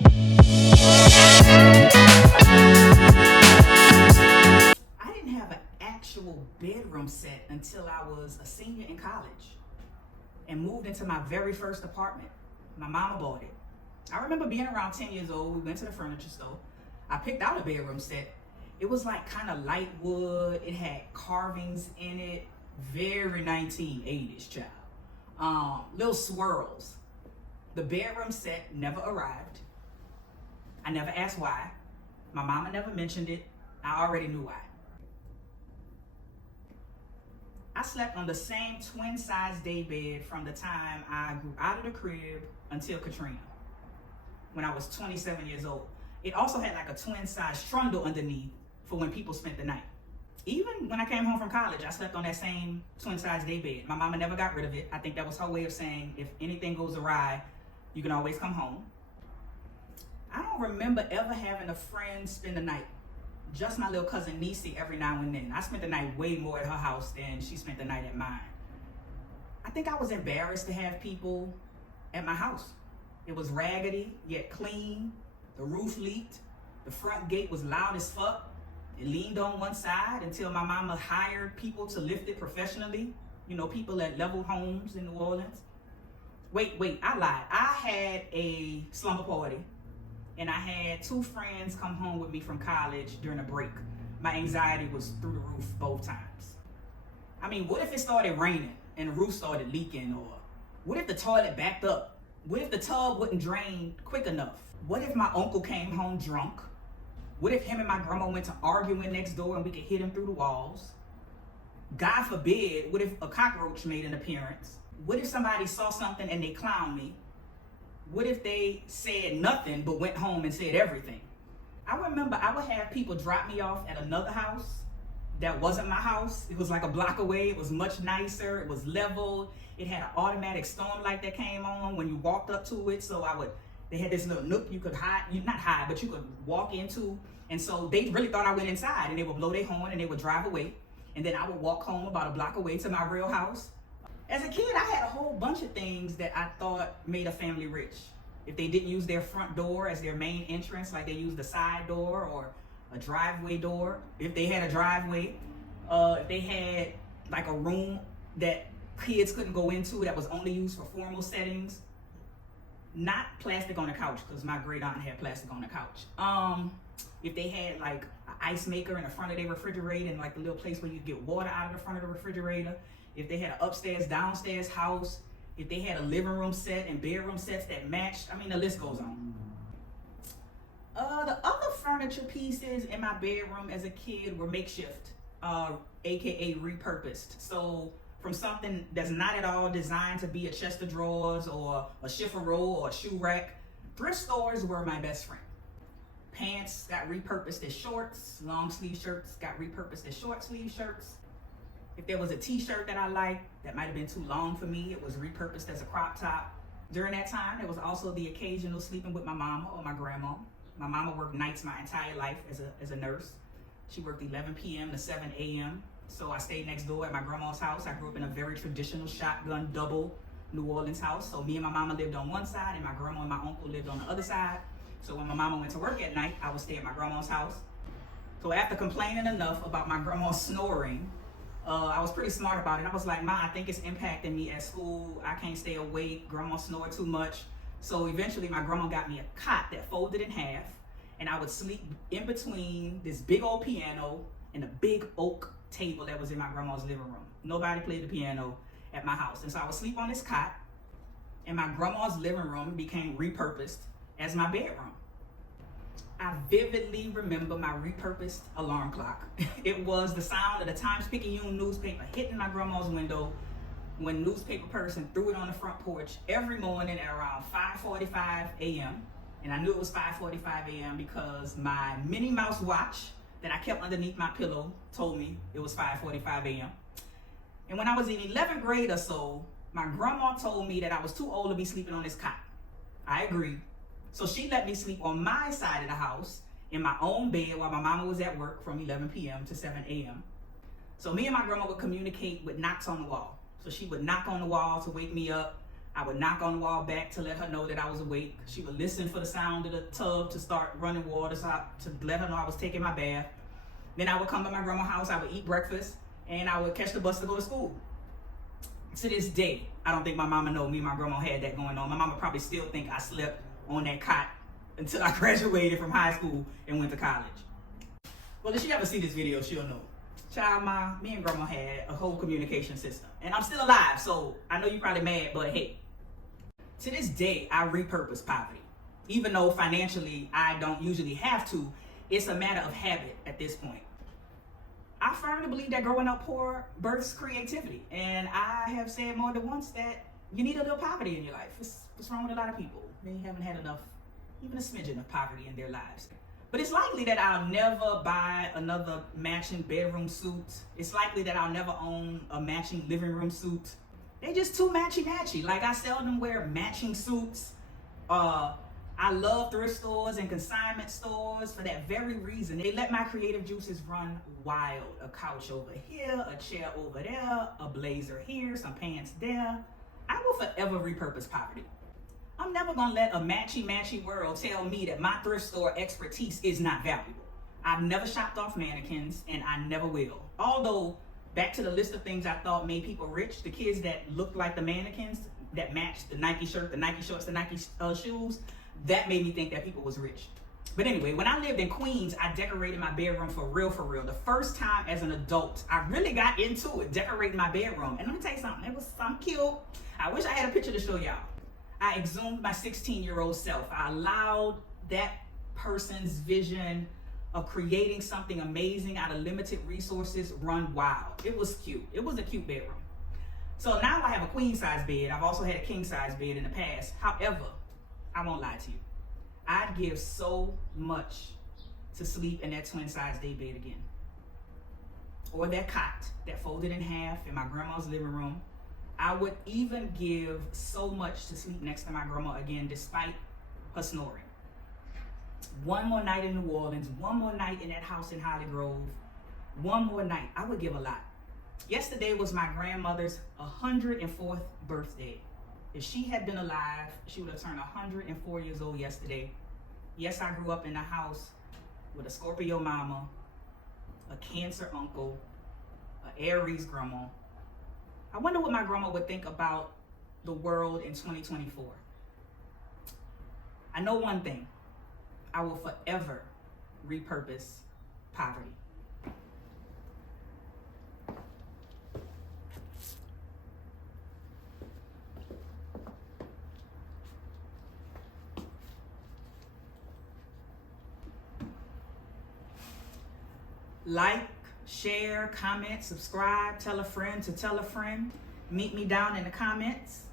I didn't have an actual bedroom set until I was a senior in college and moved into my very first apartment. My mama bought it. I remember being around 10 years old. We went to the furniture store. I picked out a bedroom set. It was like kind of light wood. It had carvings in it. Very 1980s, child. Little swirls. The bedroom set never arrived. I never asked why. My mama never mentioned it. I already knew why. I slept on the same twin-size day bed from the time I grew out of the crib until Katrina, when I was 27 years old. It also had like a twin-size trundle underneath for when people spent the night. Even when I came home from college, I slept on that same twin-size day bed. My mama never got rid of it. I think that was her way of saying, if anything goes awry, you can always come home. I don't remember ever having a friend spend the night. Just my little cousin Niecy every now and then. I spent the night way more at her house than she spent the night at mine. I think I was embarrassed to have people at my house. It was raggedy, yet clean. The roof leaked. The front gate was loud as fuck. It leaned on one side until my mama hired people to lift it professionally. You know, people at Level Homes in New Orleans. Wait, I lied. I had a slumber party. And I had 2 friends come home with me from college during a break. My anxiety was through the roof both times. I mean, what if it started raining and the roof started leaking? Or what if the toilet backed up? What if the tub wouldn't drain quick enough? What if my uncle came home drunk? What if him and my grandma went to arguing next door and we could hit him through the walls? God forbid, what if a cockroach made an appearance? What if somebody saw something and they clowned me? What if they said nothing but went home and said everything? I remember I would have people drop me off at another house that wasn't my house. It was like a block away. It was much nicer. It was leveled. It had an automatic storm light that came on when you walked up to it. So they had this little nook you could hide, not hide, but you could walk into. And so they really thought I went inside, and they would blow their horn and they would drive away. And then I would walk home about a block away to my real house. As a kid, I had a whole bunch of things that I thought made a family rich. If they didn't use their front door as their main entrance, like they used the side door or a driveway door, if they had a driveway, if they had like a room that kids couldn't go into that was only used for formal settings, not plastic on the couch, because my great aunt had plastic on the couch. If they had like an ice maker in the front of their refrigerator and like the little place where you get water out of the front of the refrigerator, if they had an upstairs, downstairs house, if they had a living room set and bedroom sets that matched, I mean, the list goes on. The other furniture pieces in my bedroom as a kid were makeshift, AKA repurposed. So from something that's not at all designed to be a chest of drawers or a chiffon or a shoe rack, thrift stores were my best friend. Pants got repurposed as shorts, long sleeve shirts got repurposed as short sleeve shirts. If there was a t-shirt that I liked that might have been too long for me, it was repurposed as a crop top. During that time, there was also the occasional sleeping with my mama or my grandma. My mama worked nights my entire life as a nurse. She worked 11 p.m. to 7 a.m. So I stayed next door at my grandma's house. I grew up in a very traditional shotgun double New Orleans house. So me and my mama lived on one side and my grandma and my uncle lived on the other side. So when my mama went to work at night, I would stay at my grandma's house. So after complaining enough about my grandma snoring, I was pretty smart about it. I was like, Ma, I think it's impacting me at school. I can't stay awake. Grandma snored too much. So eventually my grandma got me a cot that folded in half, and I would sleep in between this big old piano and a big oak table that was in my grandma's living room. Nobody played the piano at my house. And so I would sleep on this cot, and my grandma's living room became repurposed as my bedroom. I vividly remember my repurposed alarm clock. It was the sound of the Times-Picayune newspaper hitting my grandma's window when newspaper person threw it on the front porch every morning at around 5:45 a.m. And I knew it was 5:45 a.m. because my Minnie Mouse watch that I kept underneath my pillow told me it was 5:45 a.m. And when I was in 11th grade or so, my grandma told me that I was too old to be sleeping on this cot. I agreed. So she let me sleep on my side of the house in my own bed while my mama was at work from 11 p.m. to 7 a.m. So me and my grandma would communicate with knocks on the wall. So she would knock on the wall to wake me up. I would knock on the wall back to let her know that I was awake. She would listen for the sound of the tub to start running water to let her know I was taking my bath. Then I would come to my grandma's house, I would eat breakfast, and I would catch the bus to go to school. To this day, I don't think my mama know me and my grandma had that going on. My mama probably still think I slept on that cot until I graduated from high school and went to college. Well, if she ever see this video, she'll know. Child, me and grandma had a whole communication system. And I'm still alive, so I know you're probably mad, but hey. To this day, I repurpose poverty. Even though financially I don't usually have to, it's a matter of habit at this point. I firmly believe that growing up poor births creativity. And I have said more than once that you need a little poverty in your life. What's wrong with a lot of people? They haven't had enough, even a smidgen of poverty in their lives. But it's likely that I'll never buy another matching bedroom suit. It's likely that I'll never own a matching living room suit. They just too matchy-matchy. Like, I seldom wear matching suits. I love thrift stores and consignment stores for that very reason. They let my creative juices run wild. A couch over here, a chair over there, a blazer here, some pants there. I will forever repurpose poverty. I'm never gonna let a matchy-matchy world tell me that my thrift store expertise is not valuable. I've never shopped off mannequins, and I never will. Although, back to the list of things I thought made people rich, the kids that looked like the mannequins, that matched the Nike shirt, the Nike shorts, the Nike shoes, that made me think that people was rich. But anyway, when I lived in Queens, I decorated my bedroom for real. The first time as an adult, I really got into it, decorating my bedroom. And let me tell you something, it was something cute. I wish I had a picture to show y'all. I exhumed my 16-year-old self. I allowed that person's vision of creating something amazing out of limited resources run wild. It was cute. It was a cute bedroom. So now I have a queen size bed. I've also had a king size bed in the past. However, I won't lie to you. I'd give so much to sleep in that twin size day bed again. Or that cot that folded in half in my grandma's living room. I would even give so much to sleep next to my grandma again, despite her snoring. One more night in New Orleans, one more night in that house in Holly Grove, one more night. I would give a lot. Yesterday was my grandmother's 104th birthday. If she had been alive, she would have turned 104 years old yesterday. Yes, I grew up in a house with a Scorpio mama, a Cancer uncle, an Aries grandma. I wonder what my grandma would think about the world in 2024. I know one thing. I will forever repurpose poverty. Like, share, comment, subscribe, tell a friend to tell a friend. Meet me down in the comments.